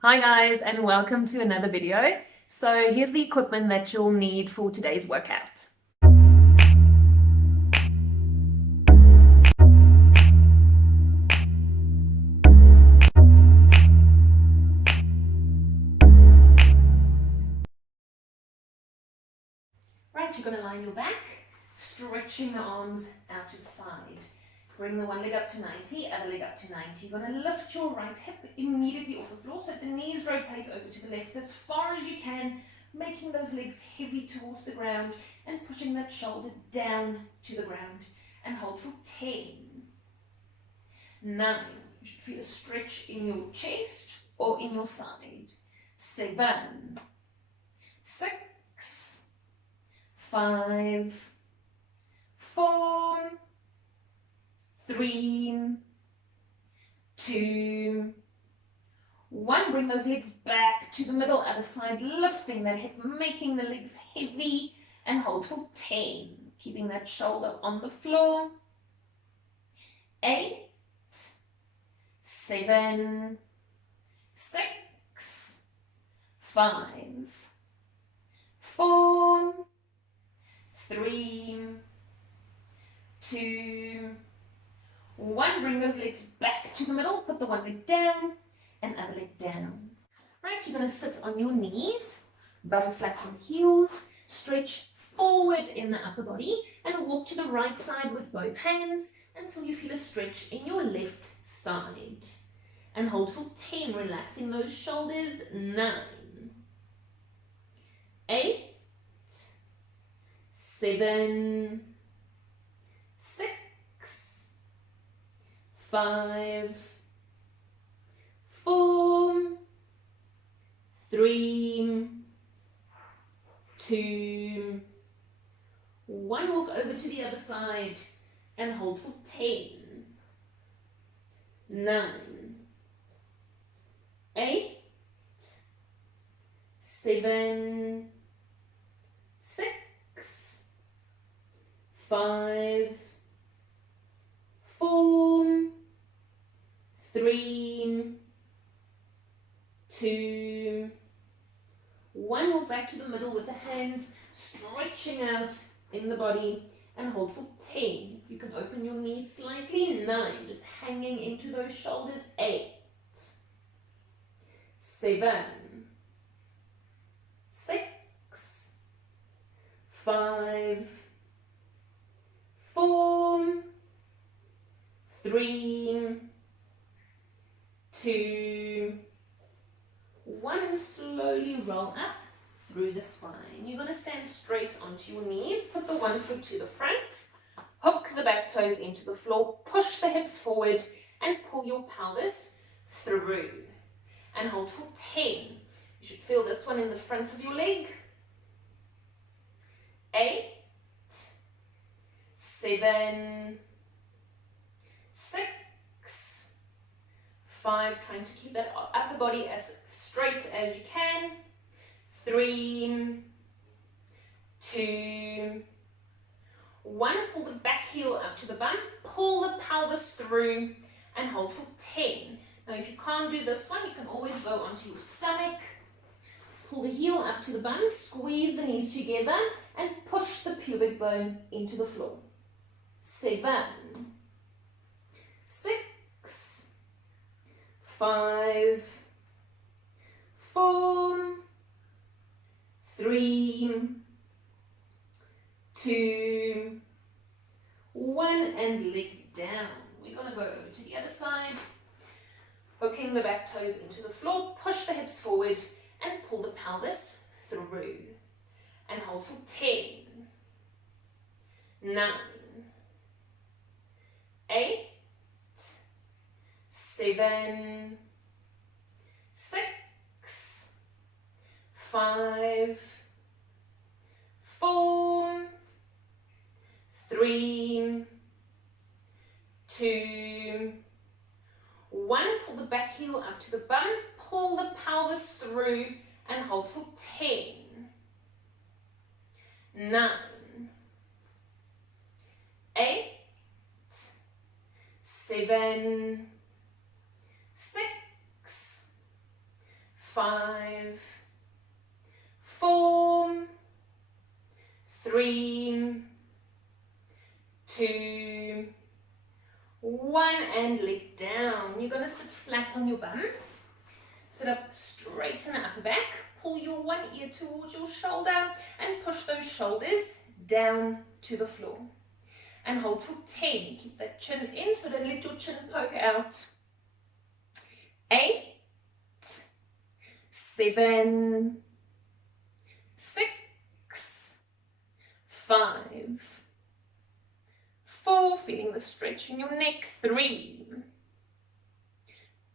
Hi guys, and welcome to another video. So here's the equipment that you'll need for today's workout. Right, you're going to lie on your back, stretching the arms out to the side. Bring the one leg up to 90, other leg up to 90. You're going to lift your right hip immediately off the floor so that the knees rotate over to the left as far as you can, making those legs heavy towards the ground and pushing that shoulder down to the ground. And hold for 10, 9. You should feel a stretch in your chest or in your side. 7, 6, 5, 4, 3, 2, 1. Bring those legs back to the middle, other side, lifting that hip, making the legs heavy, and hold for 10. Keeping that shoulder on the floor. 8, 7, 6, 5, 4, 3, 2, 1. Bring those legs back to the middle. Put the one leg down and other leg down. Right, you're going to sit on your knees, bum flat on heels, stretch forward in the upper body, and walk to the right side with both hands until you feel a stretch in your left side. And hold for 10, relaxing those shoulders. 9, 8, 7, 6, 5, 4, 3, 2, 1. Walk over to the other side and hold for 10, 9, 8, 7, 6, 5, 4, 3, 2, 1. Walk back to the middle with the hands stretching out in the body and hold for 10. You can open your knees slightly. 9, just hanging into those shoulders. 8, 7, 6, 5, 4, 3, 2, 1. And slowly roll up through the spine. You're going to stand straight onto your knees. Put the one foot to the front. Hook the back toes into the floor. Push the hips forward and pull your pelvis through. And hold for 10. You should feel this one in the front of your leg. 8, 7, 6, 5. Trying to keep that upper body as straight as you can. 3, 2, 1. Pull the back heel up to the bum. Pull the pelvis through and hold for 10. Now, if you can't do this one, you can always go onto your stomach. Pull the heel up to the bum, squeeze the knees together, and push the pubic bone into the floor. 7, 6, 5, 4, 3, 2, 1, and leg down. We're going to go over to the other side. Hooking the back toes into the floor, push the hips forward and pull the pelvis through. And hold for 10, 9, 8, 7, 6, 5, 4, 3, 2, 1. Pull the back heel up to the bum, pull the pelvis through and hold for 10, 9, 8, 7, 6, 5, 4, 3, 2, 1, and leg down. You're going to sit flat on your bum. Sit up straight in the upper back. Pull your one ear towards your shoulder and push those shoulders down to the floor. And hold for 10. Keep that chin in so don't let your chin poke out. 8, 7, 6, 5, 4, feeling the stretch in your neck. 3,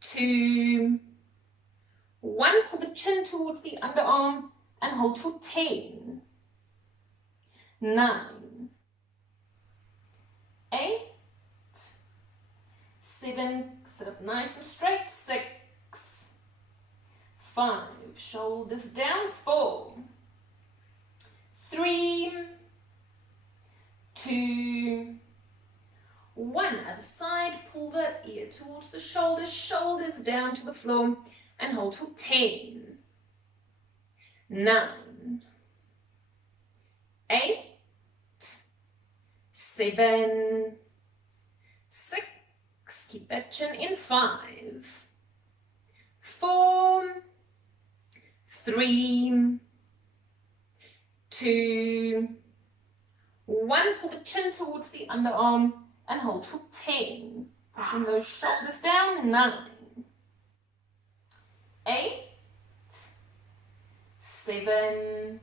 2, 1, pull the chin towards the underarm and hold for 10, 9, 8, 7, sit up nice and straight. 6, 5, shoulders down. 4, 3, 2, 1. Other side, pull the ear towards the shoulders, shoulders down to the floor, and hold for 10, 9, 8, 7, 6, keep that chin in. 5, 4, 3, 2, 1. Pull the chin towards the underarm and hold for 10. Pushing those shoulders down. 9, 8, 7,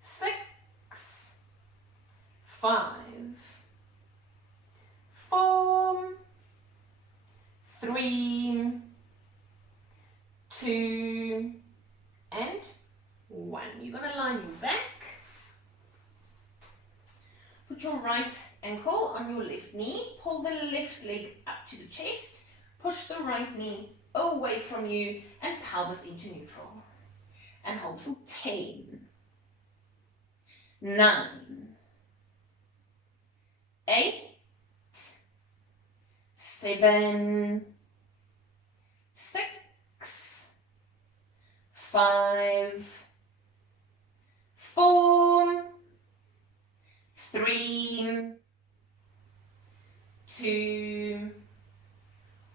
6, 5, 4, 3, 2, and 1. You're going to lie your back. Put your right ankle on your left knee. Pull the left leg up to the chest. Push the right knee away from you and pelvis into neutral. And hold for 10, 9, 8, 7, 6, 5, 4, 3, 2,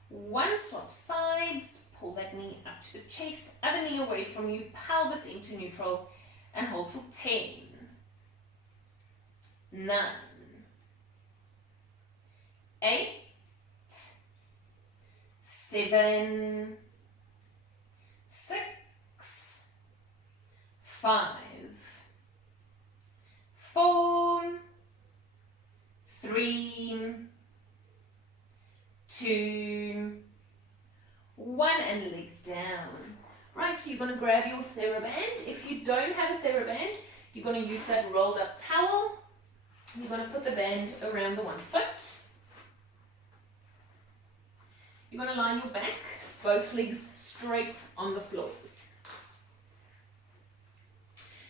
1. Swap sides. Pull that knee up to the chest, other knee away from you, pelvis into neutral, and hold for 10, 9, 8, 7, 6, 5, 4, 3, 2, 1, and leg down. Right, so you're going to grab your THERABAND. If you don't have a THERABAND, you're going to use that rolled up towel. You're going to put the band around the one foot. You're going to lie your back, both legs straight on the floor.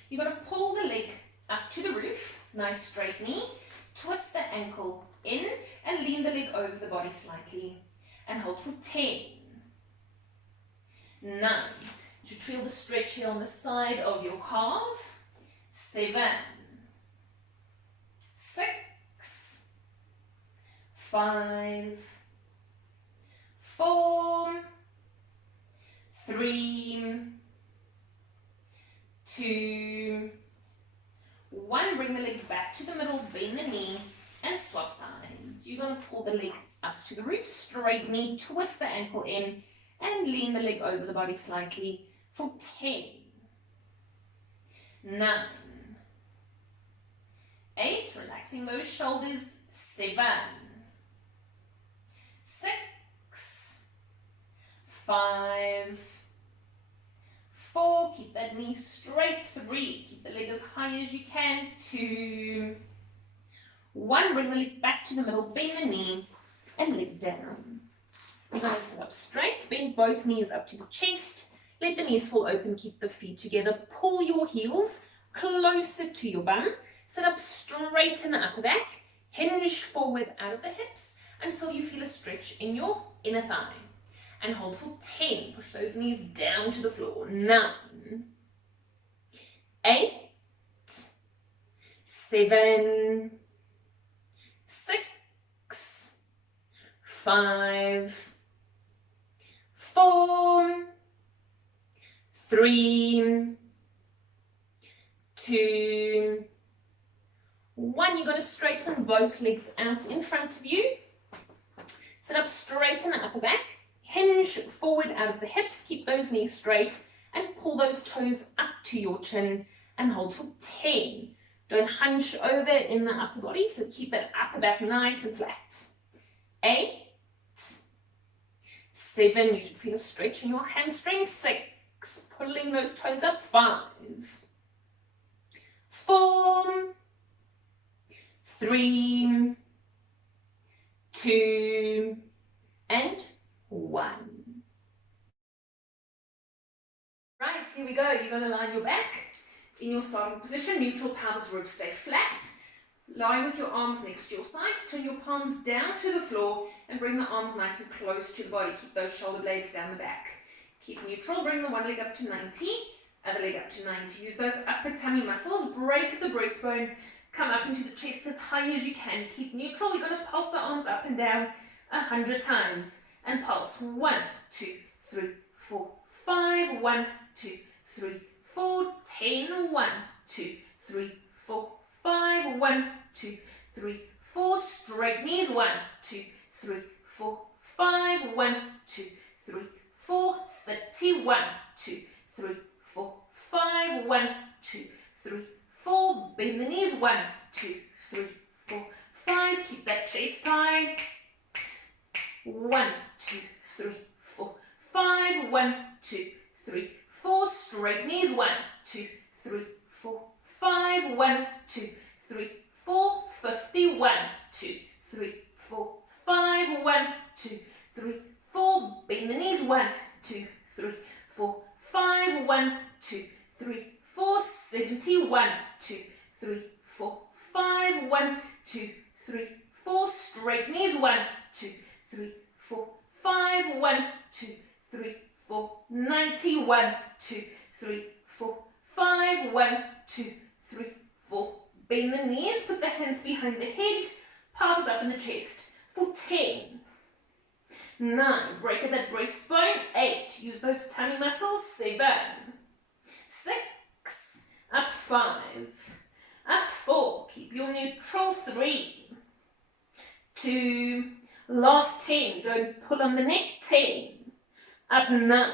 You're going to pull the leg up to the roof, nice straight knee. Twist the ankle in and lean the leg over the body slightly. And hold for 10, 9. You should feel the stretch here on the side of your calf. 7, 6, 5, 4, 3, 2, 1. Bring the leg back to the middle, bend the knee, and swap sides. You're going to pull the leg up to the roof, straight knee, twist the ankle in, and lean the leg over the body slightly for 10, 9, 8, relaxing those shoulders. 7, 6, 5, 4, keep that knee straight. 3, keep the leg as high as you can. 2, 1, bring the leg back to the middle, bend the knee, and leg down. You're going to sit up straight, bend both knees up to the chest, let the knees fall open, keep the feet together, pull your heels closer to your bum, sit up straight in the upper back, hinge forward out of the hips until you feel a stretch in your inner thigh. and hold for 10. Push those knees down to the floor. 9, 8, 7, 6, 5, 4, 3, 2, 1. You're going to straighten both legs out in front of you. Sit up straight in the upper back. Hinge forward out of the hips. Keep those knees straight and pull those toes up to your chin and hold for 10. Don't hunch over in the upper body, so keep that upper back nice and flat. 8, 7, you should feel a stretch in your hamstrings. 6, pulling those toes up. 5, 4, 3, 2, and 1. Right, here we go. You're going to line your back in your starting position. Neutral pelvis, ribs stay flat. Lying with your arms next to your side. Turn your palms down to the floor and bring the arms nice and close to the body. Keep those shoulder blades down the back. Keep neutral. Bring the one leg up to 90, other leg up to 90. Use those upper tummy muscles. Break the breastbone. Come up into the chest as high as you can. Keep neutral. We're going to pulse the arms up and down 100 times. And pulse. 1, 2, 3, 4, 5. 1, 2, 3, 4. 10. 1, 2, 3, 4, 5. 1, 2, 3, 4. Straight knees. 1, 2, 3, 4, 5. 1, 2, 3, 4. 30. 1, 2, 3, 4, 5. 1, 2, 3, 4. Bend the knees. 1, 2, 3, 4, 5. Keep that chest high. 1, 2, 3, 4, 5. 1, 2, 3, 4. Straight knees. 1, 2, 3, 4, 5. 1, 2, 3, 4. 50. 1, 2, 3, 4, 5. 1, 2, 3, 4. Bend the knees. 1, 2, 3, 4, 5. 1, 2, 3, 4. 70. 1, 2, 3, 4, 5. 1, 2, 3, 4. Straight knees. 1, 2, 3, 4, 5. 1, 2, 3, 4. 90. 1, 2, 3, 4, 5. 1, 2, 3, 4. Bend the knees. Put the hands behind the head. Palms up in the chest. For 10. 9. Break at that breastbone. 8. Use those tummy muscles. 7. 6. Up 5. Up 4. Keep your neutral. 3. 2. Last 10. Don't pull on the neck. 10. Up 9.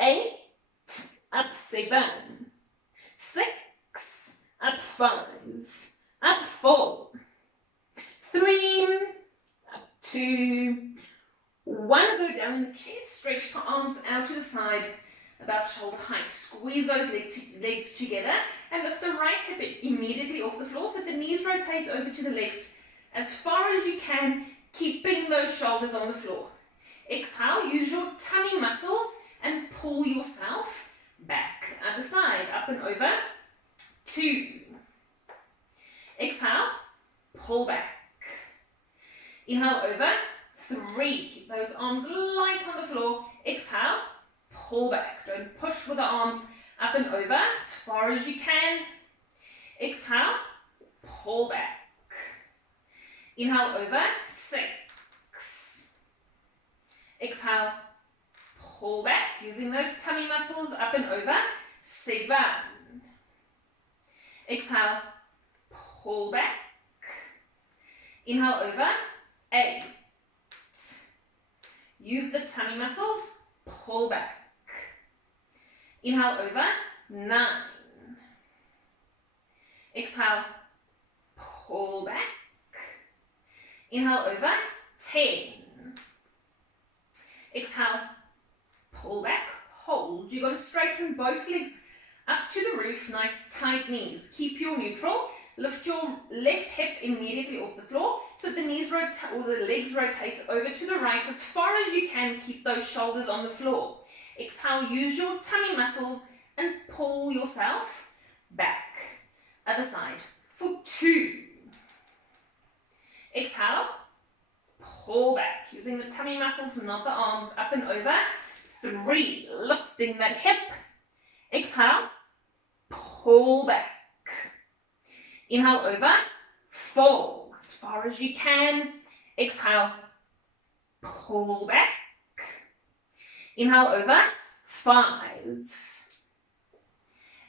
8. Up 7. 6. Up 5. Up 4. 3. Up 2. 1. Go down in the chest. Stretch the arms out to the side, about shoulder height. Squeeze those legs together and lift the right hip immediately off the floor so the knees rotate over to the left as far as you can, keeping those shoulders on the floor. Exhale, use your tummy muscles and pull yourself back. Other side, up and over. 2. Exhale, pull back. Inhale over. 3. Keep those arms light on the floor. Exhale, pull back. Don't push with the arms. Up and over as far as you can. Exhale, pull back. Inhale over. 6. Exhale, pull back. Using those tummy muscles. Up and over. 7. Exhale, pull back. Inhale over. 8. Use the tummy muscles. Pull back. Inhale over. 9. Exhale, pull back. Inhale over. 10. Exhale, pull back. Hold. You're going to straighten both legs up to the roof. Nice tight knees. Keep your neutral. Lift your left hip immediately off the floor so the knees rotate or the legs rotate over to the right as far as you can. Keep those shoulders on the floor. Exhale, use your tummy muscles and pull yourself back. Other side. For 2. Exhale, pull back, using the tummy muscles, not the arms, up and over. 3, lifting that hip. Exhale, pull back. Inhale over. 4, as far as you can. Exhale, pull back. Inhale over. 5.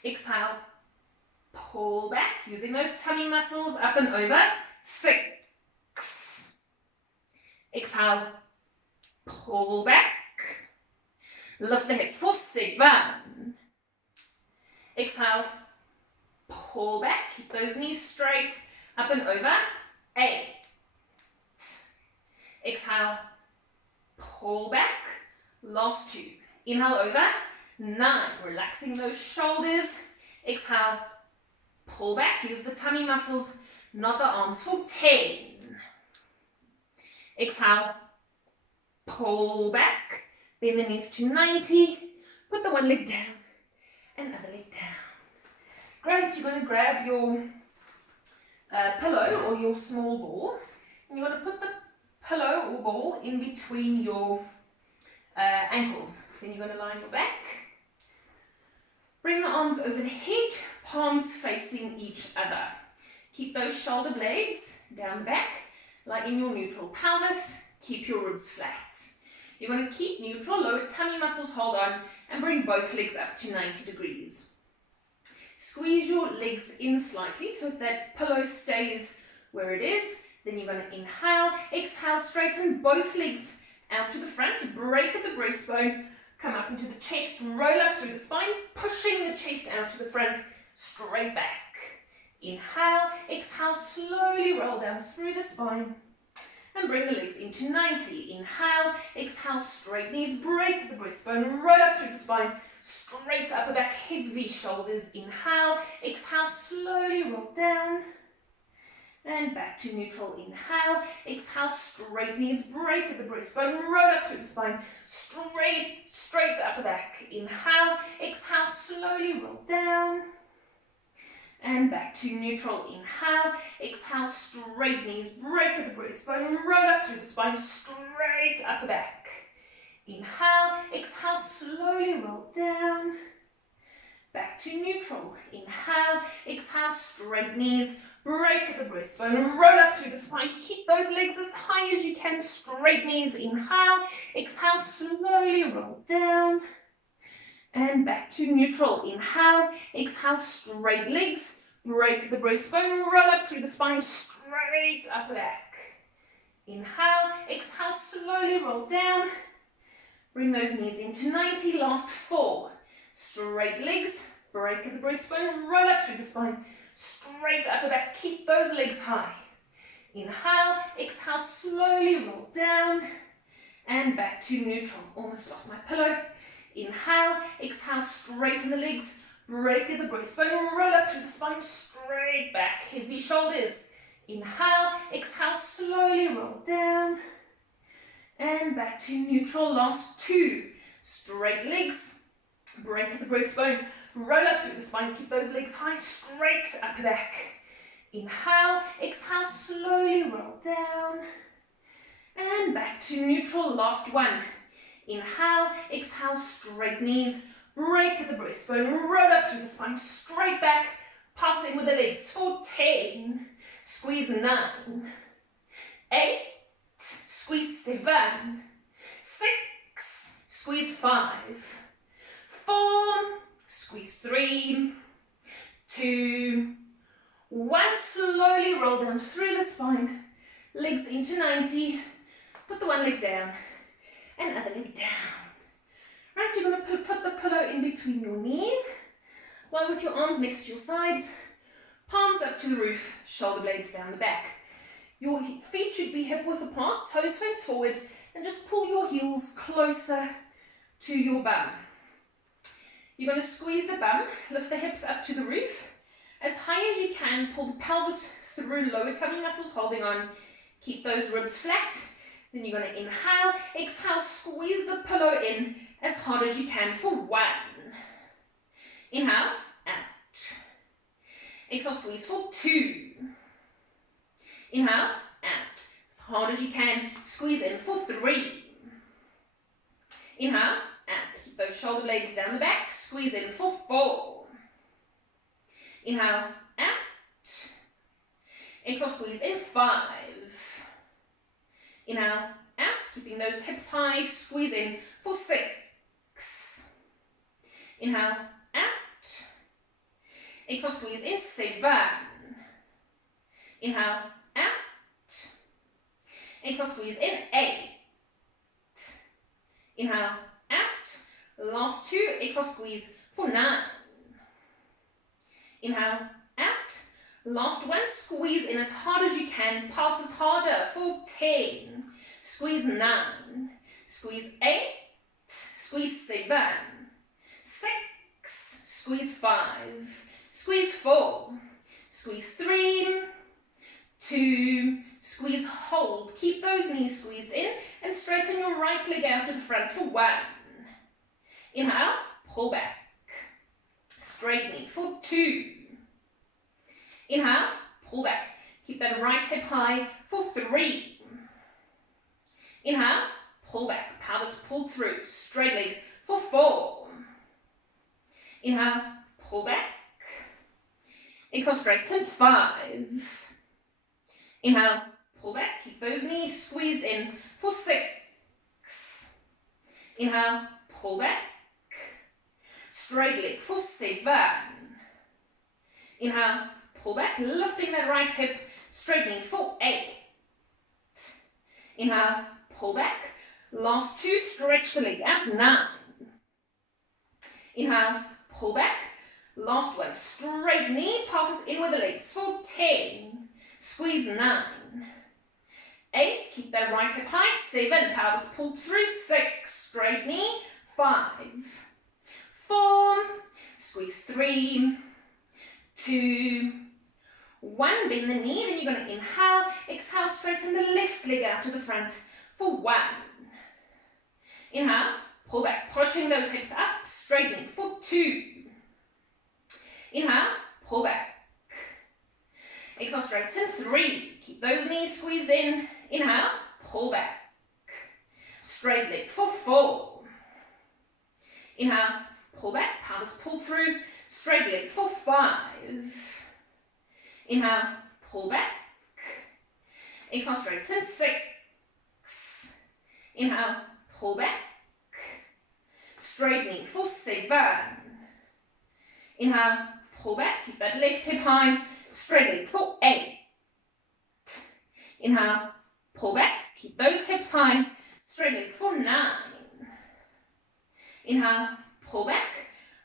Exhale, pull back, using those tummy muscles, up and over. 6. Exhale, pull back. Lift the hips for 7. Exhale, pull back. Keep those knees straight, up and over. 8. Exhale, pull back. Last 2. Inhale over. 9. Relaxing those shoulders. Exhale, pull back. Use the tummy muscles, not the arms, for 10. Exhale, pull back. Bend the knees to 90. Put the one leg down and other leg down. Great. You're going to grab your pillow or your small ball. And you're going to put the pillow or ball in between your ankles. Then you're going to lie on your back. Bring the arms over the head, palms facing each other. Keep those shoulder blades down the back, like in your neutral pelvis. Keep your ribs flat. You're going to keep neutral, lower tummy muscles, hold on, and bring both legs up to 90 degrees. Squeeze your legs in slightly so that pillow stays where it is. Then you're going to inhale, exhale, straighten both legs out to the front, break at the breastbone, come up into the chest, roll up through the spine, pushing the chest out to the front, straight back. Inhale, exhale, slowly roll down through the spine and bring the legs into 90. Inhale, exhale, straight knees, break the breastbone, roll up through the spine, straight upper back, heavy shoulders. Inhale, exhale, slowly roll down and back to neutral. Inhale, exhale, straight knees, break the breastbone, roll up through the spine, straight upper back. Inhale, exhale, slowly roll down and back to neutral. Inhale, exhale, straight knees, break the breastbone, roll up through the spine, straight upper back. Inhale, exhale, slowly roll down, back to neutral. Inhale, exhale, straight knees, break the breastbone, roll up through the spine, keep those legs as high as you can, straight knees. Inhale, exhale, slowly roll down and back to neutral. Inhale, exhale, straight legs, break the breastbone, roll up through the spine, straight upper back. Inhale, exhale, slowly roll down, bring those knees into 90, last 4. Straight legs, break the breastbone, roll up through the spine, straight upper back, keep those legs high. Inhale, exhale, slowly roll down and back to neutral. Almost lost my pillow. Inhale, exhale, straighten the legs, break the breastbone, roll up through the spine, straight back, heavy shoulders. Inhale, exhale, slowly roll down and back to neutral. Last 2. Straight legs, break the breastbone, roll up through the spine, keep those legs high, straight upper back. Inhale, exhale, slowly roll down and back to neutral. Last 1. Inhale, exhale, straight knees, break the breastbone, roll up through the spine, straight back, passing with the legs for 10. Squeeze 9, 8, squeeze 7, 6, squeeze 5, 4, squeeze 3, 2, 1. Slowly roll down through the spine, legs into 90, put the one leg down and other leg down. Right, you're going to put the pillow in between your knees, while with your arms next to your sides, palms up to the roof, shoulder blades down the back. Your feet should be hip width apart, toes face forward, and just pull your heels closer to your bum. You're going to squeeze the bum, lift the hips up to the roof. As high as you can, pull the pelvis through, lower tummy muscles holding on. Keep those ribs flat. Then you're going to inhale, exhale, squeeze the pillow in as hard as you can for 1. Inhale, out. Exhale, squeeze for 2. Inhale, out. As hard as you can. Squeeze in for 3. Inhale, and keep those shoulder blades down the back. Squeeze in for 4. Inhale, out. Exhale, squeeze in 5. Inhale, out, keeping those hips high. Squeeze in for 6. Inhale, out. Exhale, squeeze in 7. Inhale, out. Exhale, squeeze in 8. Inhale, out. Last 2. Exhale, squeeze for 9. Inhale, out. Last 1. Squeeze in as hard as you can. Passes harder for 10. Squeeze 9. Squeeze 8. Squeeze 7. 6. Squeeze 5. Squeeze 4. Squeeze 3. 2. Squeeze, hold. Keep those knees squeezed in and straighten your right leg out to the front for 1. Inhale, pull back. Straight knee for 2. Inhale, pull back. Keep that right hip high for 3. Inhale, pull back. Pelvis pulled through. Straight leg for 4. Inhale, pull back. Exhale, straighten 5. Inhale, pull back. Keep those knees squeezed in for 6. Inhale, pull back. Straight leg for 7. Inhale, pull back. Lifting that right hip. Straight knee for 8. Inhale, pull back. Last 2. Stretch the leg out. 9. Inhale, pull back. Last 1. Straight knee. Passes in with the legs for 10. Squeeze 9. 8. Keep that right hip high. 7. Pelvis pulled through. 6. Straight knee. 5. 4. Squeeze 3. 2. 1. Bend the knee. Then you're going to inhale. Exhale. Straighten the left leg out to the front for 1. Inhale. Pull back. Pushing those hips up. Straightening for 2. Inhale. Pull back. Exhale, straighten 3. Keep those knees squeezed in. Inhale, pull back. Straight leg for 4. Inhale, pull back. Pelvis pull through. Straight leg for 5. Inhale, pull back. Exhale, straighten 6. Inhale, pull back. Straightening for 7. Inhale, pull back. Keep that left hip high. Straight leg for 8. Inhale, pull back. Keep those hips high. Straight leg for 9. Inhale, pull back.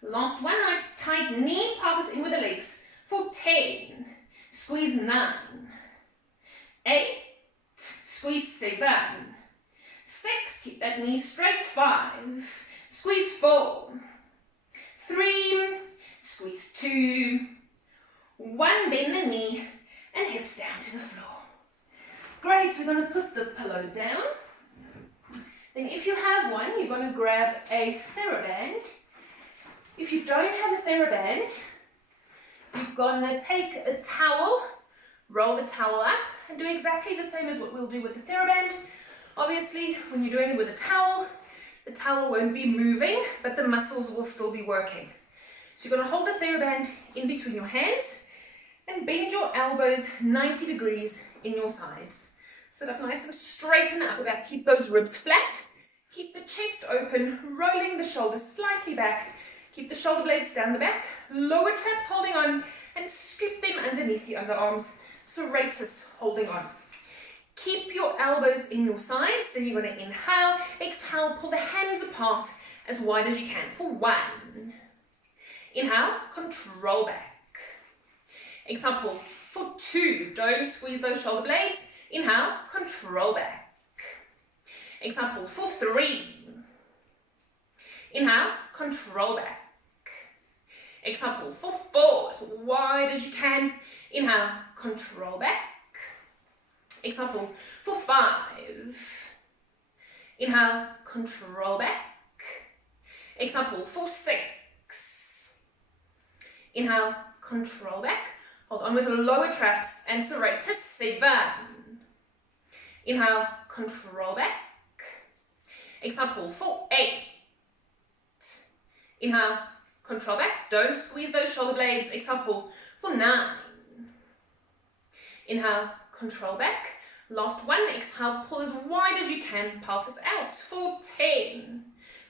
Last 1. Nice tight knee. Passes in with the legs for 10. Squeeze 9. 8. Squeeze 7. 6. Keep that knee straight. 5. Squeeze 4. 3. Squeeze 2. 1, bend the knee and hips down to the floor. Great, we're going to put the pillow down. Then if you have one, you're going to grab a THERABAND. If you don't have a THERABAND, you're going to take a towel, roll the towel up and do exactly the same as what we'll do with the THERABAND. Obviously, when you're doing it with a towel, the towel won't be moving, but the muscles will still be working. So you're going to hold the THERABAND in between your hands and bend your elbows 90 degrees in your sides. Sit up nice and straight in the upper back. Keep those ribs flat. Keep the chest open, rolling the shoulders slightly back. Keep the shoulder blades down the back. Lower traps holding on and scoop them underneath the underarms. Serratus holding on. Keep your elbows in your sides. Then you're going to inhale, exhale, pull the hands apart as wide as you can for 1. Inhale, control back. Exhale, pull for 2. Don't squeeze those shoulder blades. Inhale, control back. Exhale, pull for 3. Inhale, control back. Exhale, pull for 4. As wide as you can. Inhale, control back. Exhale, pull for 5. Inhale, control back. Exhale, pull for 6. Inhale, control back. Hold on with lower traps and serrate to 7. Inhale, control back. Exhale, pull for 8. Inhale, control back. Don't squeeze those shoulder blades. Exhale, pull for 9. Inhale, control back. Last one. Exhale, pull as wide as you can. Pulses out for 10.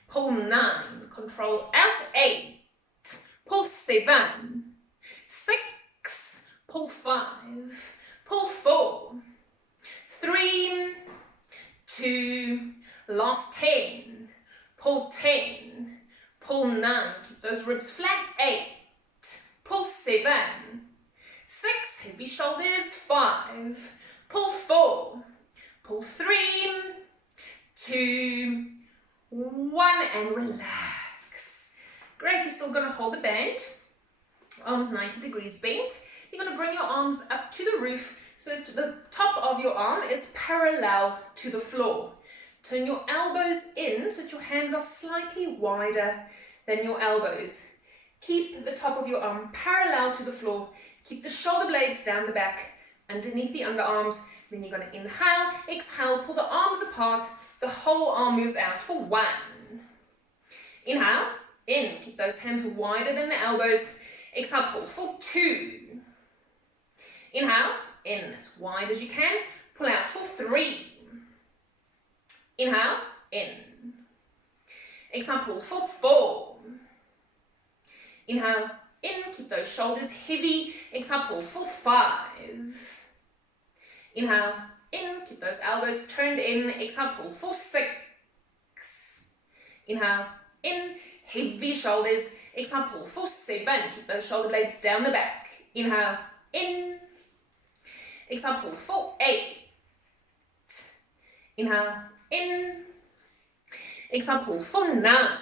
Pull 9. Control out. 8. Pull 7. 6. Pull 5. Pull 4. 3. 2. Last 10. Pull 10. Pull 9. Keep those ribs flat. 8. Pull 7. 6. Heavy shoulders. 5. Pull 4. Pull 3. 2. 1. And relax. Great. You're still going to hold the band. Arms 90 degrees bent. You're going to bring your arms up to the roof so that the top of your arm is parallel to the floor. Turn your elbows in so that your hands are slightly wider than your elbows. Keep the top of your arm parallel to the floor. Keep the shoulder blades down the back, underneath the underarms. Then you're going to inhale, exhale, pull the arms apart. The whole arm moves out for 1. Inhale, in. Keep those hands wider than the elbows. Exhale, pull for 2. Inhale, in as wide as you can. Pull out for 3. Inhale, in. Exhale, pull for 4. Inhale, in. Keep those shoulders heavy. Exhale, pull for 5. Inhale, in. Keep those elbows turned in. Exhale, pull for 6. Inhale, in. Heavy shoulders. Exhale, pull for 7. Keep those shoulder blades down the back. Inhale, in. Exhale, pull for 8. Inhale, in. Exhale, pull for 9.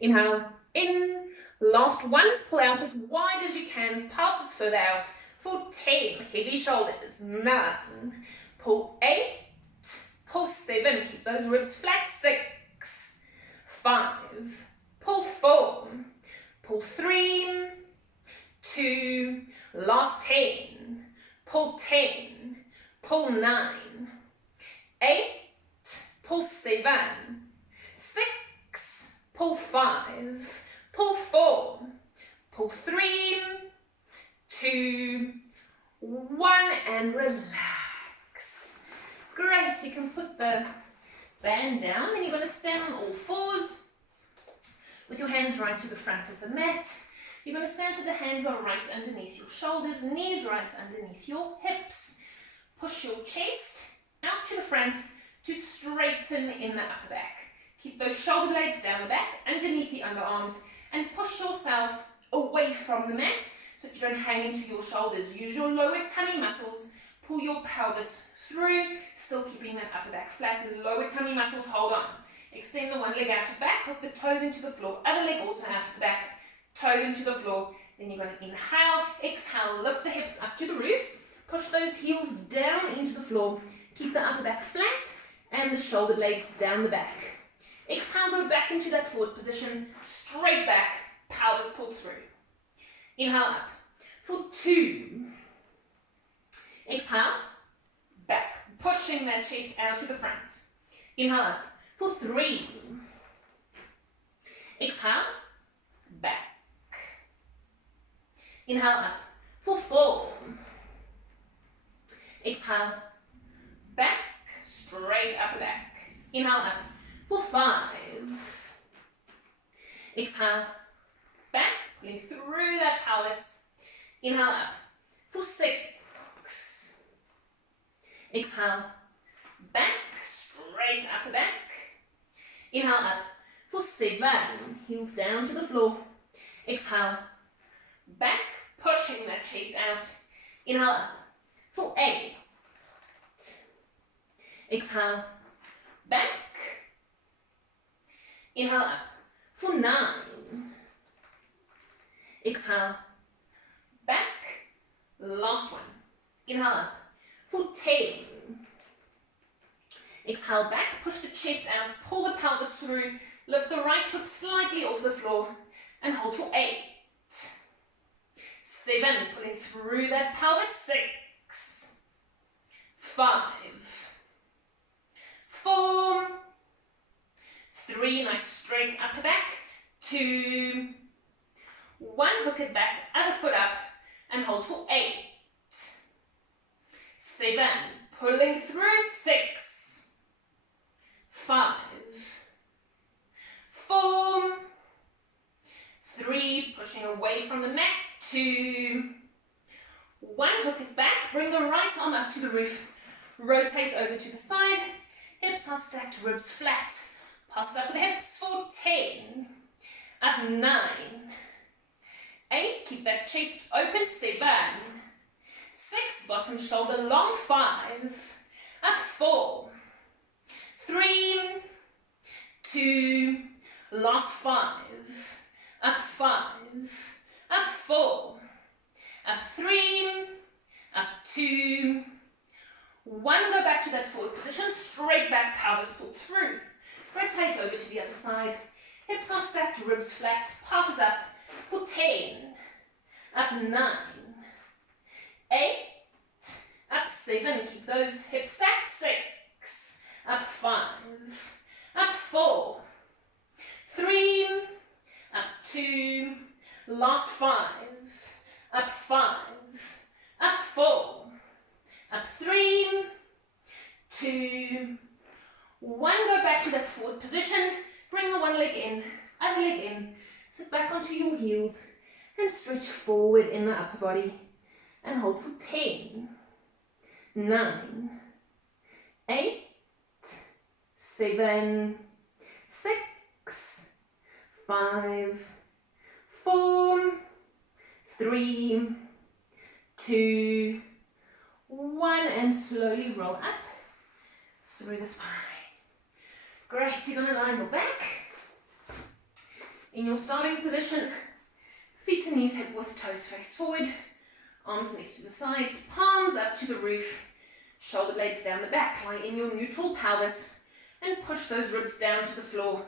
Inhale, in. Last one. Pull out as wide as you can. Passes further out for 10. Heavy shoulders. 9. Pull 8. Pull 7. Keep those ribs flat. 6. 5. Pull 4. Pull 3. 2. Last 10. Pull 10. Pull 9. 8. Pull 7. 6. Pull 5. Pull 4. Pull 3. 2. 1. And relax. Great. You can put the band down. Then you're going to stand on all fours with your hands right to the front of the mat. You're going to stand so the hands are right underneath your shoulders, knees right underneath your hips. Push your chest out to the front to straighten in the upper back. Keep those shoulder blades down the back, underneath the underarms, and push yourself away from the mat so that you don't hang into your shoulders. Use your lower tummy muscles. Pull your pelvis through, still keeping that upper back flat. Lower tummy muscles, hold on. Extend the one leg out to back, hook the toes into the floor. Other leg also out to the back. Toes into the floor. Then you're going to inhale, exhale, lift the hips up to the roof, push those heels down into the floor, keep the upper back flat and the shoulder blades down the back. Exhale, go back into that forward position, straight back, pelvis pulled through. Inhale up for 2. Exhale, back, pushing that chest out to the front. Inhale up for 3. Exhale, back. Inhale up for 4. Exhale, back, straight upper back. Inhale up for 5. Exhale, back, pulling through that pelvis. Inhale up for 6. Exhale, back, straight upper back. Inhale up for 7. Heels down to the floor. Exhale, back, pushing that chest out. Inhale up for 8. Exhale, back. Inhale up for 9. Exhale, back. Last one. Inhale up for 10. Exhale back, push the chest out, pull the pelvis through, lift the right foot slightly off the floor and hold for 8. 7, pulling through that pelvis. 6. 5, 4, 3, nice straight upper back, 2, 1, hook it back, other foot up, and hold for 8, 7, pulling through, 6, 5, 4, 3, pushing away from the mat, 2, 1, hook it back, bring the right arm up to the roof, rotate over to the side, hips are stacked, ribs flat, pass up with the hips for 10, up 9, 8, keep that chest open, 7, 6, bottom shoulder long, 5, up 4, 3, 2, last 5, up 5, up 4, up 3, up 2, 1, go back to that forward position, straight back, pelvis pull through, rotate over to the other side, hips are stacked, ribs flat, passes up for 10, up 9, 8, up 7, keep those hips stacked, 6, up 5, up 4, 3, up 2, last 5, up 5, up 4, up 3, 2, 1, go back to that forward position, bring the one leg in, other leg in, sit back onto your heels, and stretch forward in the upper body, and hold for 10, 9, 8, 7, 6, 5, 4, 3, 2, 1, and slowly roll up through the spine. Great, you're going to lie on your back. In your starting position, feet and knees hip width, toes face forward, arms next to the sides, palms up to the roof, shoulder blades down the back, lie in your neutral pelvis, and push those ribs down to the floor.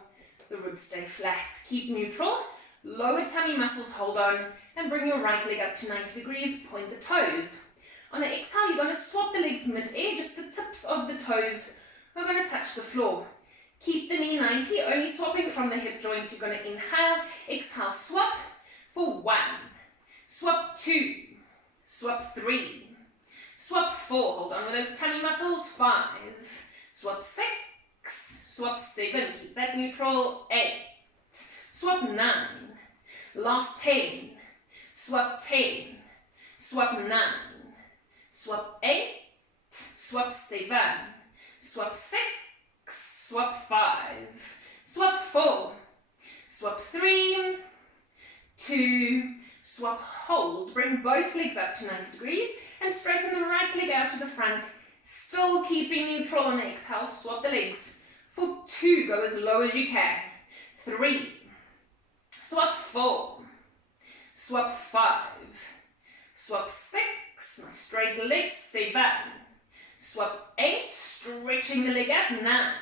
The ribs stay flat, keep neutral, lower tummy muscles hold on, and bring your right leg up to 90 degrees, point the toes. On the exhale, you're going to swap the legs mid-air, just the tips of the toes are going to touch the floor. Keep the knee 90, only swapping from the hip joint. You're going to inhale, exhale, swap for 1, swap 2, swap 3, swap 4, hold on with those tummy muscles, 5, swap 6, swap 7, keep that neutral, 8, swap 9, last 10, swap 10, swap 9, swap 8, swap 7, swap 6, swap 5, swap 4, swap 3, 2, swap, hold, bring both legs up to 90 degrees and straighten the right leg out to the front, still keeping neutral on the exhale, swap the legs, for 2, go as low as you can, 3, swap 4, swap 5, swap 6, straight the legs, 7, swap 8, stretching the leg out, 9,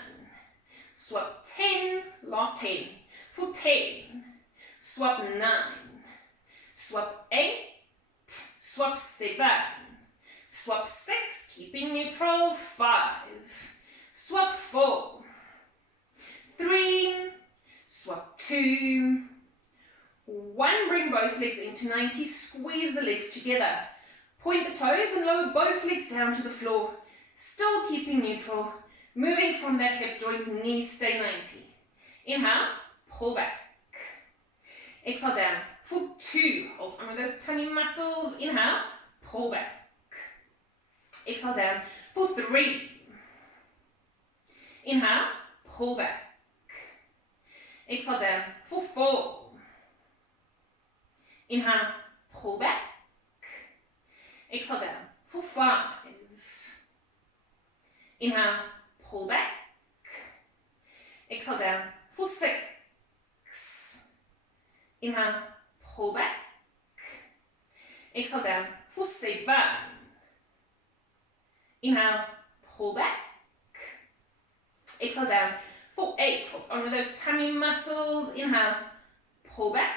swap 10, last 10, for 10, swap 9, swap 8, swap 7, swap 6, keeping neutral, 5, swap 4, 3, swap 2, 1, bring both legs into 90, squeeze the legs together, point the toes and lower both legs down to the floor, still keeping neutral, moving from that hip joint, knees stay 90. Inhale, pull back. Exhale down for 2, hold on with those tummy muscles, inhale, pull back. Exhale down for 3, inhale, pull back. Exhale down for 4, inhale, pull back. Exhale down for 5, inhale, pull back. Exhale down for 6, inhale, pull back. Exhale down for 7, inhale, pull back. Exhale down for 8, hold on with those tummy muscles, inhale, pull back.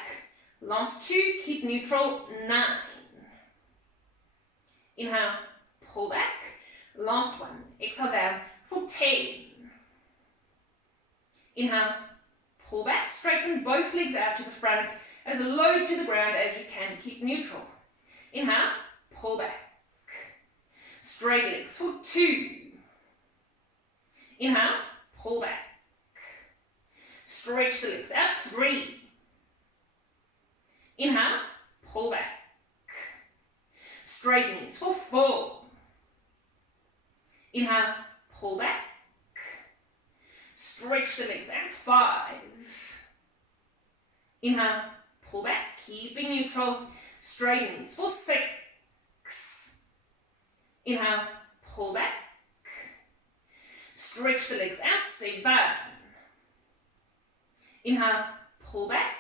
Last 2, keep neutral, 9. Inhale, pull back. Last one. Exhale down for 10. Inhale, pull back, straighten both legs out to the front, as low to the ground as you can, keep neutral. Inhale, pull back. Straight legs for 2. Inhale, pull back. Stretch the legs out, 3. Inhale, pull back. Straight knees for 4. Inhale, pull back. Stretch the legs out, 5. Inhale, pull back, keeping neutral. Straight knees for 6. Inhale, pull back. Stretch the legs out, 7. Inhale, pull back.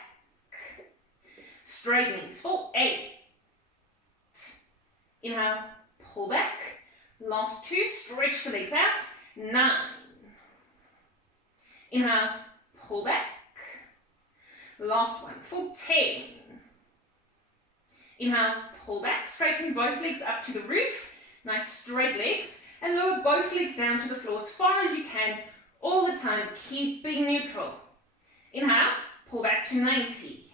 Straight knees for 8. Inhale, pull back. Last 2, stretch the legs out, 9. Inhale, pull back. Last one for 10. Inhale, pull back, straighten both legs up to the roof. Nice straight legs, and lower both legs down to the floor as far as you can, all the time, keeping neutral. Inhale, pull back to 90.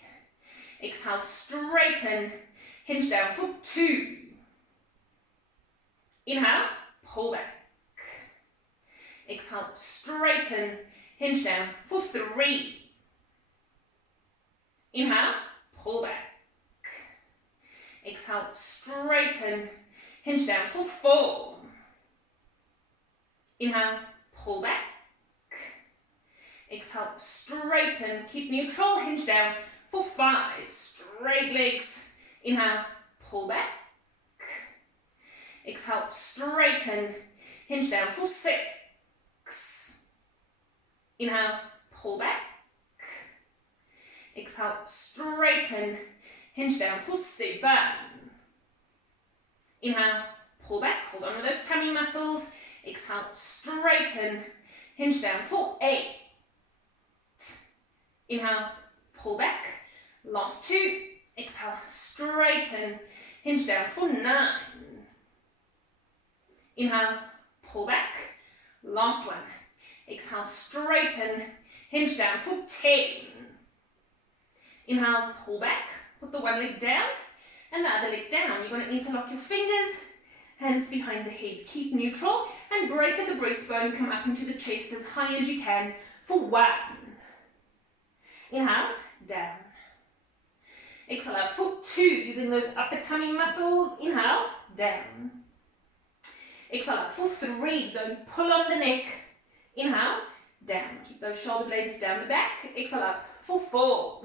Exhale, straighten, hinge down for 2. Inhale, pull back. Exhale, straighten, hinge down for 3. Inhale, pull back. Exhale, straighten, hinge down for 4. Inhale, pull back. Exhale, straighten, keep neutral, hinge down for 5. Straight legs. Inhale, pull back. Exhale, straighten, hinge down for 6. Inhale, pull back. Exhale, straighten, hinge down for 7. Inhale, pull back, hold on to those tummy muscles. Exhale, straighten, hinge down for 8. Inhale, pull back. Last 2. Exhale, straighten, hinge down for 9. Inhale, pull back. Last one. Exhale, straighten, hinge down for 10. Inhale, pull back. Put the one leg down and the other leg down. You're going to interlock your fingers, hands behind the head. Keep neutral and break at the breastbone. Come up into the chest as high as you can for 1. Inhale, down. Exhale up for 2, using those upper tummy muscles. Inhale, down. Exhale up for 3, don't pull on the neck. Inhale, down. Keep those shoulder blades down the back. Exhale up for 4.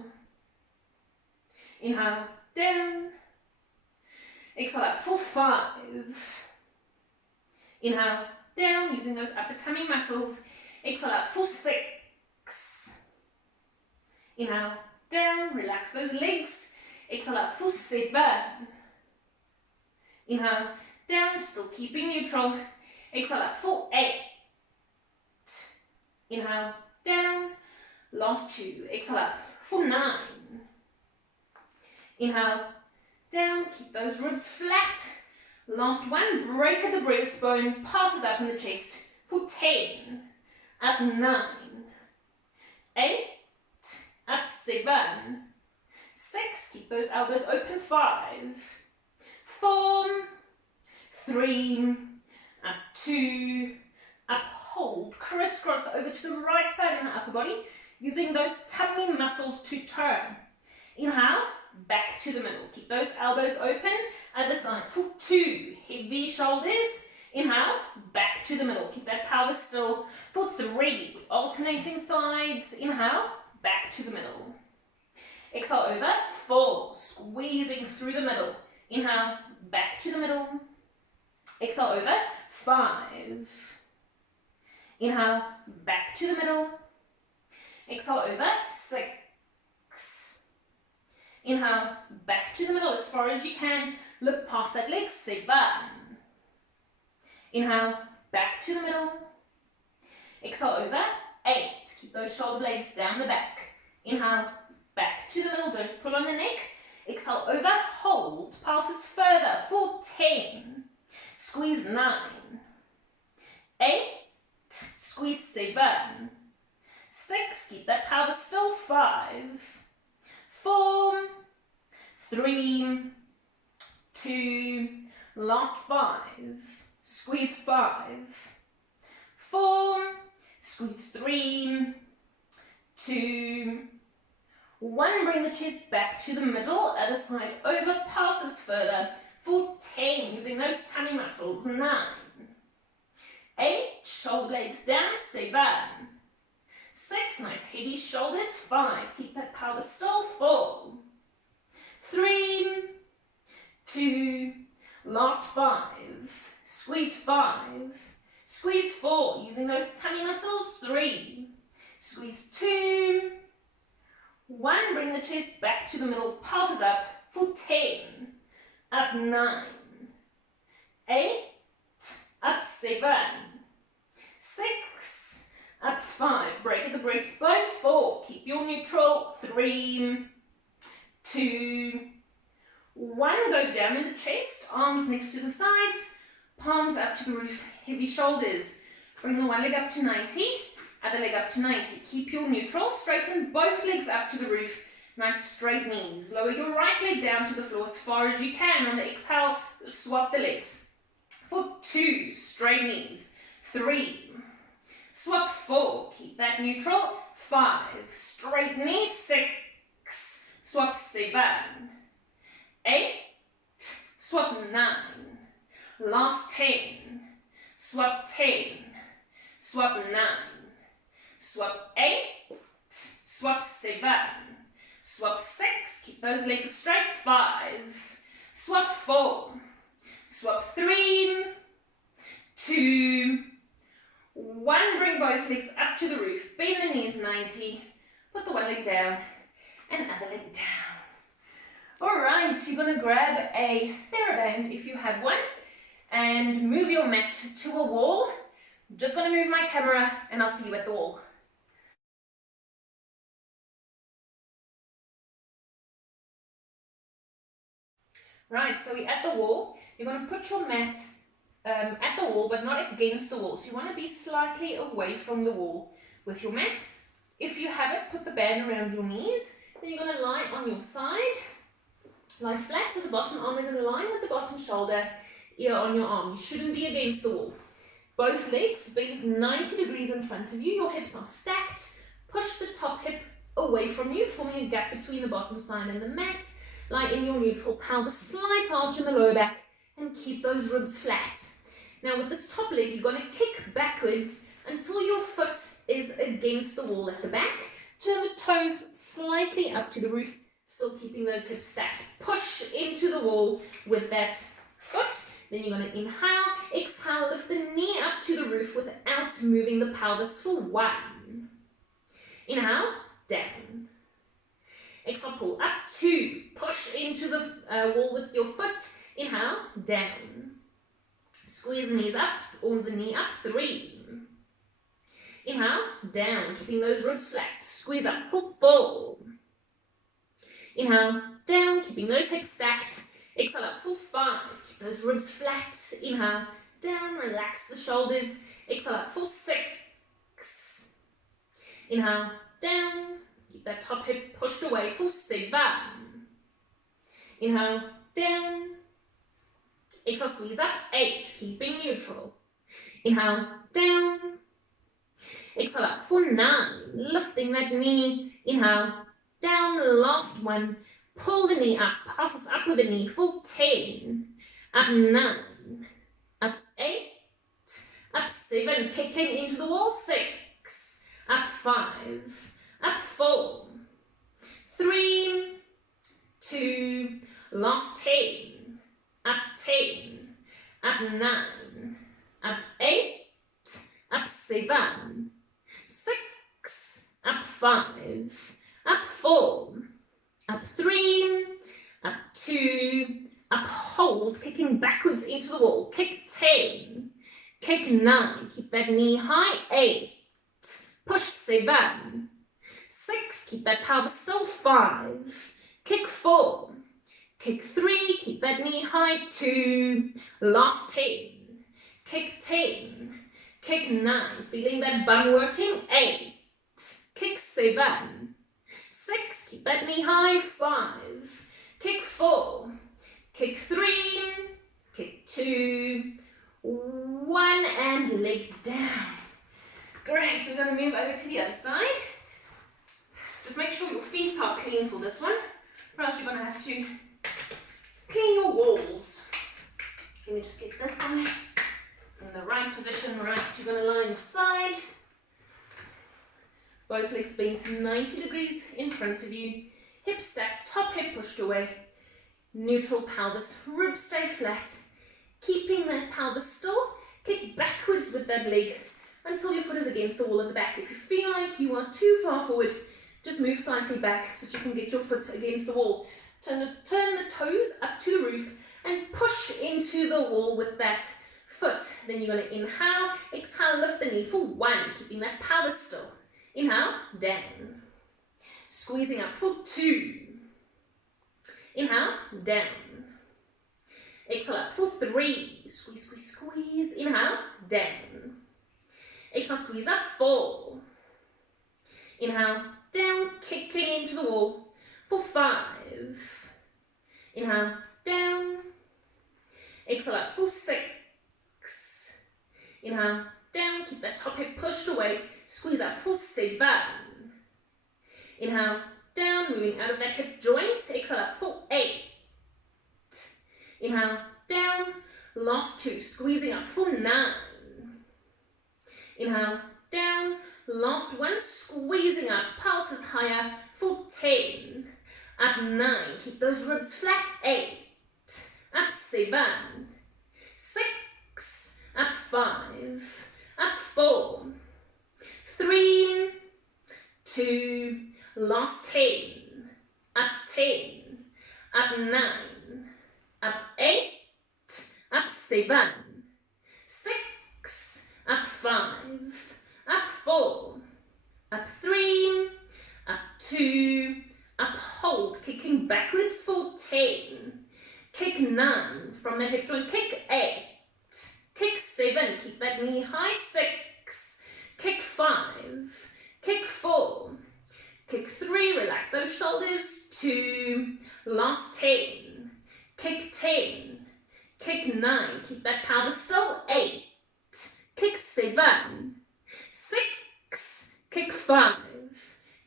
Inhale, down. Exhale up for 5. Inhale, down, using those upper tummy muscles. Exhale up for 6. Inhale, down, relax those legs. Exhale up for 7. Inhale, down, still keeping neutral. Exhale up for 8. Inhale, down. Last 2. Exhale up for 9. Inhale, down, keep those ribs flat. Last 1, break at the breastbone, passes up in the chest for 10. Up 9. 8. Up 7. 6. Keep those elbows open. 5. 4. 3. Up 2. Up, hold. Crisscross over to the right side in the upper body, using those tummy muscles to turn. Inhale, back to the middle. Keep those elbows open. Other side for 2. Heavy shoulders. Inhale, back to the middle. Keep that power still for 3. Alternating sides. Inhale, back to the middle. Exhale over. 4. Squeezing through the middle. Inhale, back to the middle. Exhale over. 5. Inhale, back to the middle. Exhale over. 6. Inhale, back to the middle as far as you can. Look past that leg. 7. Inhale, back to the middle. Exhale over. 8. Keep those shoulder blades down the back. Inhale, back to the middle. Don't pull on the neck. Exhale over. Hold. Passes further for 10. Squeeze 9. 8, squeeze 7, 6, keep that power still, 5, 4, 3, 2, last 5, squeeze 5, 4, squeeze 3, 2, 1, bring the chest back to the middle, other side over, passes further, for 10, using those tummy muscles, 9, 8, shoulder blades down, 7, 6, nice heavy shoulders, 5, keep that power still, 4, 3, 2, last 5, squeeze 5, squeeze 4, using those tummy muscles, 3, squeeze 2, 1, bring the chest back to the middle, passes up, for 10, up 9, 8, up 7, 6, up 5, break at the breastbone, 4, keep your neutral, 3, 2, 1, go down in the chest, arms next to the sides, palms up to the roof, heavy shoulders, bring the one leg up to 90, other leg up to 90, keep your neutral, straighten both legs up to the roof, nice straight knees, lower your right leg down to the floor as far as you can, on the exhale, swap the legs, for 2, straight knees, 3, swap 4, keep that neutral, 5, straight knees, 6, swap 7, 8, swap 9, last 10, swap 10, swap 9, swap 8, swap 7, swap 6, keep those legs straight, 5, swap 4, swap 3, 2, 1, bring both legs up to the roof, bend the knees 90, put the one leg down, and other leg down. Alright, you're going to grab a THERABAND if you have one, and move your mat to a wall. I'm just going to move my camera, and I'll see you at the wall. Right, so we're at the wall. You're going to put your mat at the wall, but not against the wall. So you want to be slightly away from the wall with your mat. If you have it, put the band around your knees. Then you're going to lie on your side. Lie flat so the bottom arm is in line with the bottom shoulder, ear on your arm. You shouldn't be against the wall. Both legs bend 90 degrees in front of you. Your hips are stacked. Push the top hip away from you, forming a gap between the bottom side and the mat. Lie in your neutral pelvis, slight arch in the lower back, and keep those ribs flat. Now with this top leg, you're going to kick backwards until your foot is against the wall at the back. Turn the toes slightly up to the roof, still keeping those hips stacked. Push into the wall with that foot. Then you're going to inhale, exhale, lift the knee up to the roof without moving the pelvis for 1. Inhale, down. Exhale, pull up, 2. Push into the wall with your foot. Inhale, down. Squeeze the knees up, or the knee up, 3. Inhale, down, keeping those ribs flat. Squeeze up for 4. Inhale, down, keeping those hips stacked. Exhale up for 5. Keep those ribs flat. Inhale, down, relax the shoulders. Exhale up for 6. Inhale, down. Keep that top hip pushed away for 7. Inhale, down. Exhale, squeeze up, 8. Keeping neutral. Inhale, down. Exhale up for 9. Lifting that knee. Inhale, down. Last one. Pull the knee up. Pass us up with the knee for 10. Up 9. Up 8. Up 7. Kicking into the wall. 6. Up 5. Up 4. 3. 2. Last 10. Up 10. Up 9. Up 8. Up 7. 6. Up 5. Up 4. Up 3. Up 2. Up hold, kicking backwards into the wall. Kick 10. Kick 9. Keep that knee high. 8. Push 7. 6. Keep that pelvis still. 5. Kick 4. Kick 3. Keep that knee high. 2. Last 10. Kick 10. kick 9, feeling that bum working, 8, kick 7, 6, keep that knee high, 5, kick 4, kick 3, kick 2, 1, and leg down. Great, so we're going to move over to the other side. Just make sure your feet are clean for this one, or else you're going to have to clean your walls. Let me just get this guy in the right position, right, so you're going to lie on your side. Both legs bent 90 degrees in front of you, hip stacked, top hip pushed away, neutral pelvis, ribs stay flat, keeping that pelvis still, kick backwards with that leg until your foot is against the wall at the back. If you feel like you are too far forward, just move slightly back so that you can get your foot against the wall. Turn the toes up to the roof and push into the wall with that foot. Then you're going to inhale, exhale, lift the knee for 1, keeping that pelvis still. Inhale, down. Squeezing up for 2. Inhale, down. Exhale up for 3. Squeeze, squeeze, squeeze. Inhale, down. Exhale, squeeze up, 4. Inhale, down, kicking into the wall for 5. Inhale, down. Exhale up for 6. Inhale, down, keep that top hip pushed away. Squeeze up for 7. Inhale, down, moving out of that hip joint. Exhale up for 8. Inhale, down, last 2, squeezing up for 9. Inhale, down, last 1, squeezing up, pulses higher for 10. Up 9, keep those ribs flat, 8. Up 7. 6. Up 5. Up 4. 3, 2, last 10, up 10, up 9, up 8, up 7, 6, up 5, up 4, up 3, up 2, up hold, kicking backwards for 10, kick 9 from the hip joint, kick 8, kick 7, keep that knee high, 6, kick 5, kick 4, kick 3, relax those shoulders, 2, last 10, kick 10, kick 9, keep that pelvis still, 8, kick 7, 6, kick 5,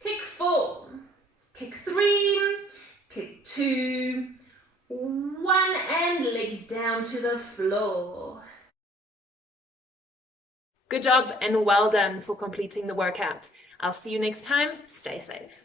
kick 4, kick 3, kick 2, 1, and leg down to the floor. Good job and well done for completing the workout. I'll see you next time. Stay safe.